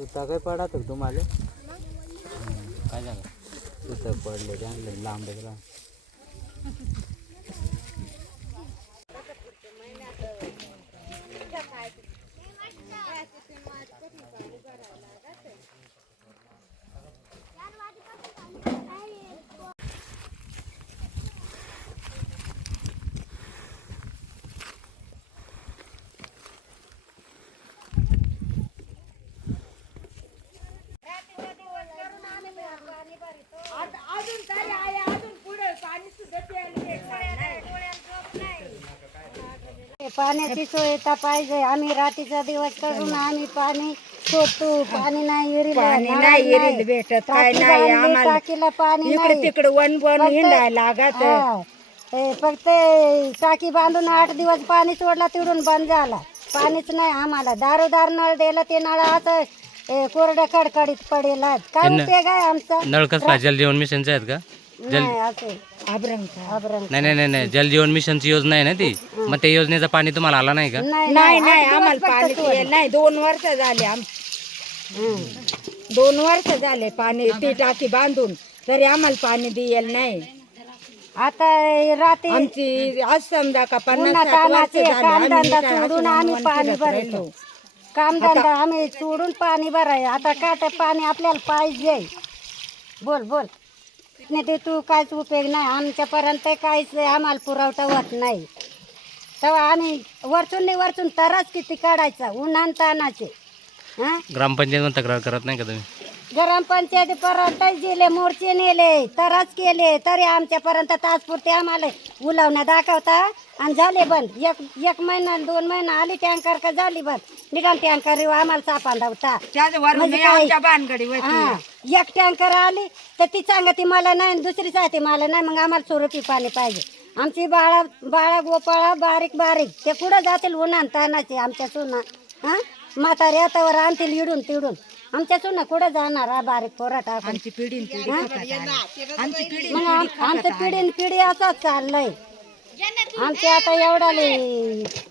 सुता काय पडत तुम्हाला काय झालं सुता पडले चांगले लांब गेला पाण्याची सोय पाहिजे. आम्ही रात्रीचा दिवस करून आम्ही पाणी शोधतो. पाणी नाही भेटत काय नाही आम्हाला. टाकीला पाणी इकडे तिकडे वन वन हिंडायला लागत. फक्त टाकी बांधून 8 दिवस पाणी सोडला तिकडून बंद झाला. पाणीच नाही आम्हाला. दारोदार नळ दिला ते नळ असं कोरड्या कडकडीत पडेल. काय उपयोग आहे आमचा? नळ कसं जल जीवन मिशनचे आहेत का? नाही असे नाही नाही नाही जल जीवन मिशनची योजना आहे ना ती. मग त्या योजनेचं पाणी तुम्हाला आला नाही का? नाही नाही आम्हाला पाणी नाही. 2 वर्ष झाले 2 वर्ष झाले पाणी ती टाकी बांधून तरी आम्हाला पाणी दिल नाही. आता रात्री आमची आज समजा का 50-60 वर्ष कामधंदा सोडून आम्ही पाणी भरायचो. कामधंदा आम्ही सोडून पाणी भराय. आता काय तर पाणी आपल्याला पाहिजे. बोल बोल नाही ते तू काहीच उपयोग नाही आमच्यापर्यंत. काहीच आम्हाला पुरवठा होत नाही. तेव्हा आम्ही वरचून तरच किती काढायचा उन्हान तानाचे. ग्रामपंचायत तक्रार करत नाही का तुम्ही? ग्रामपंचायतीपर्यंत गेले, मोर्चे नेले, तरच केले तरी आमच्यापर्यंत तात्पुरते आम्हाला उलावण्या दाखवता आणि झाले बंद. एक महिना 2 महिना आली टँकर का झाली बंद. निघाल टँकर आम्हाला सापांदा होता. एक टँकर आली तर ती सांगते मला नाही, दुसरी सांगते मला नाही. मग आम्हाला स्वरूपी पाणी पाहिजे. आमची बाळा गोपाळा बारीक ते कुठं जातील उन्हान तानाचे आमच्या सुना. म्हातारी आतावर आणतील इडून तिडून. आमच्या सुना कुठं जाणार बारीक पोराट आमची पिढी पिढी असंच चाललंय. आमची आता एवढाले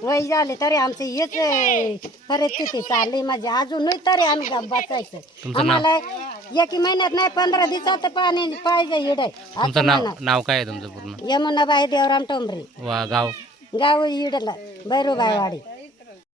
वय झाले तरी आमची हेच परिस्थिती चालली. म्हणजे अजूनही तरी आम्ही गप्प बसायचं. आम्हाला 1 महिन्यात नाही 15 दिवसात पाणी पाहिजे इडे. तुमचं नाव काय आहे तुमचं पूर्ण? यमुनाबाई देवराम टोंबरे. गाव इडला भैरूबाईवाडी.